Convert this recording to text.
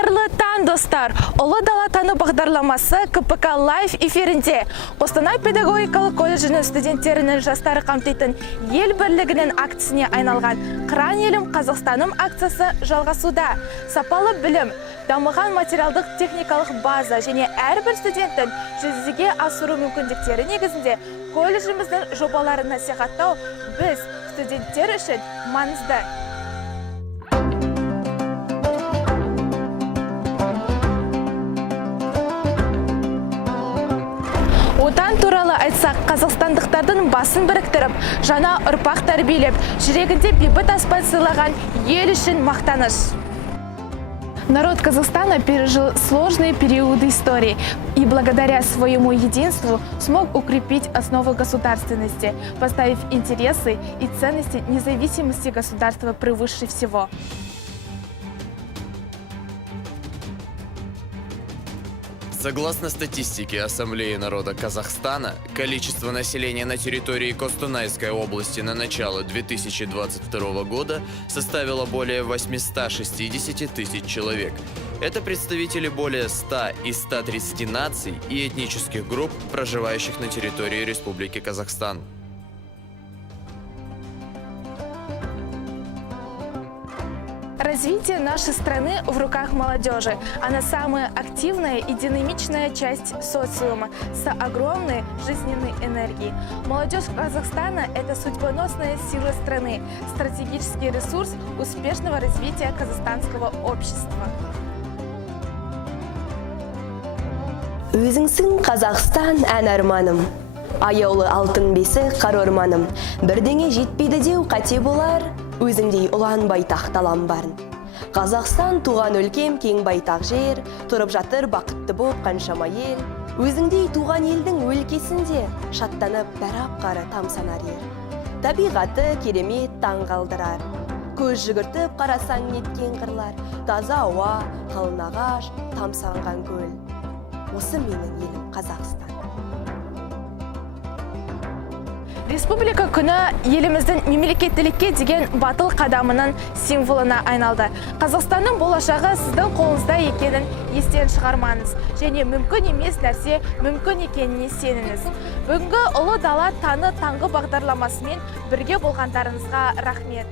Қайырлы таң, достар! Ұлы дала тану бағдарламасы КПК Лайф эфирінде Қостанай педагогикалық колледжінің студенттерінің жастары қамтитын ел бірлігінің акциясына айналған «Қыран елім Қазақстаным» акциясы жалғасуда. Сапалы білім, дамыған материалдық техникалық база және әрбір студенттің жүзеге асыру мүмкіндіктері негізінде колледжіміздің жобаларын насихаттау біз студенттер үшін маңызды. Отан туралы айтсақ, қазақстандықтардың басын біріктіріп, жаңа ұрпақ тәрбиелеп, жүрегінде бейбіт аспан сыйлаған ел үшін мақтаныш. Народ Казахстана пережил сложные периоды истории и благодаря своему единству смог укрепить основы государственности, поставив интересы и ценности независимости государства превыше всего. Согласно статистике Ассамблеи народа Казахстана, количество населения на территории Костанайской области на начало 2022 года составило более 860 тысяч человек. Это представители более 100 из 130 наций и этнических групп, проживающих на территории Республики Казахстан. Развитие нашей страны в руках молодежи. Она самая активная и динамичная часть социума с огромной жизненной энергией. Молодежь Казахстана – это судьбоносная сила страны, стратегический ресурс успешного развития казахстанского общества. Өзіңсің Қазақстан ән арманым, аяулы алтын бесі қар орманым. Бірдеңе жетпейді деу қате болар, өзіңдей ұлан байтақ далам барын. Қазақстан туған өлкем кең байтақ жер, тұрып жатыр бақытты боп қаншама ел. Өзіңдей туған елдің өлкесінде шаттанып бәрап қары тамсанар ер. Табиғаты керемет таң қалдырар, көз жүгіртіп қарасаң неткен қырлар. Таза ауа, қалың ағаш, тамсанған көл. Осы менің елім Қазақстан. Республика күні еліміздің мемлекеттілікке деген батыл қадамының символына айналды. Қазақстанның болашағы сіздің қолыңызда екенін естен шығармаңыз, және мүмкін емес нәрсе мүмкін екеніне сеніңіз. Бүгінгі ұлы дала таңғы бағдарламасымен бірге болғандарыңызға рахмет.